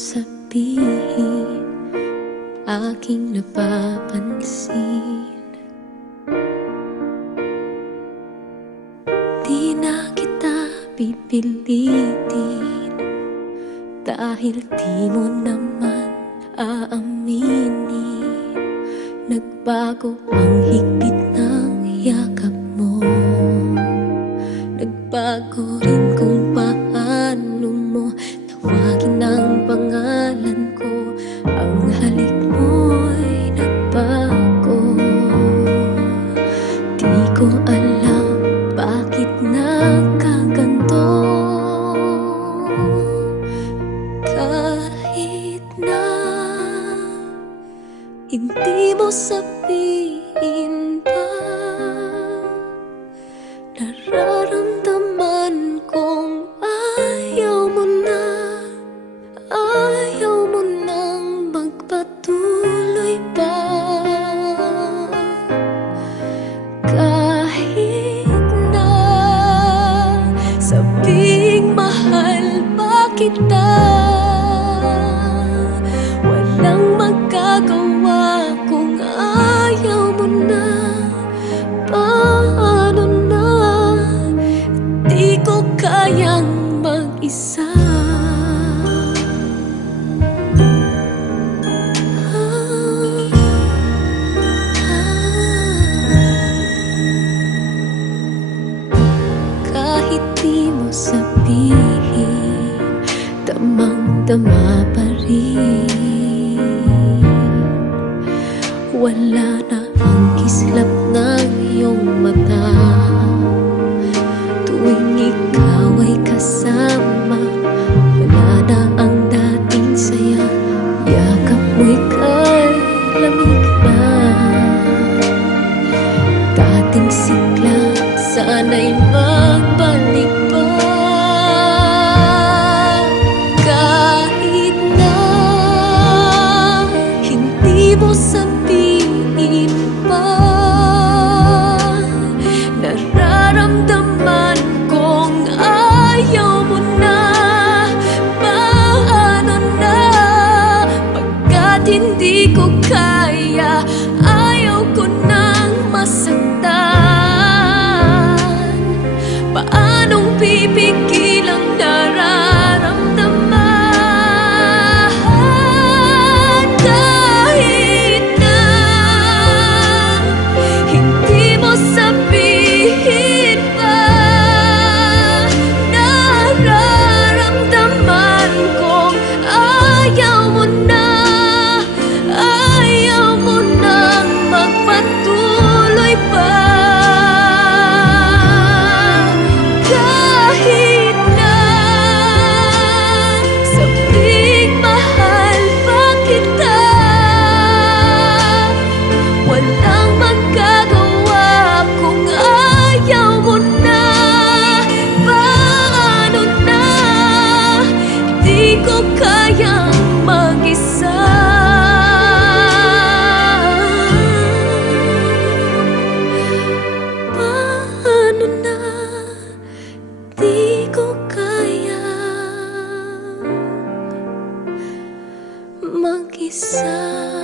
sabihin, aking napapansin. Di na kita pipilitin, dahil di mo naman aaminin. Nagbago ang higpit ng yakap mo, nagbago rin kung paano mo tawagin ang pangalan ko. Ang halik mo'y nagbago. Di ko alam bakit nagkaganto. Kahit na hindi mo sabihin pa, nararamdaman kong ayaw mo na, ayaw mo nang magpatuloy pa. Kahit na sabing mahal pa kita, walang magagawa kung ayaw mo na. Paano na, di ko kayang mag-isa. Kahit di mo sabihin, damang-dama pa rin. Wala na ang kislap ng iyong mata tuwing ikaw ay kasama. Wala na ang dating saya, yakap mo'y kay lamig na. Dating sigla, sana'y magbalik pa. Kahit na hindi mo sabihin pa, nararamdaman kong ayaw mo na. Paano na, pagkat hindi ko kaya, ayaw ko nang masaktan. Paanong pipigil ang nararamdaman? Kahit na hindi mo sabihin pa, nararamdaman kong ayaw mo na, ayaw mo nang magpatuloy pa. Kahit na sabing mahal pa kita, walang magagawa kung ayaw mo na. Paano na, di ko kayang mag-isa. Paano na, di ko kayang mag-isa.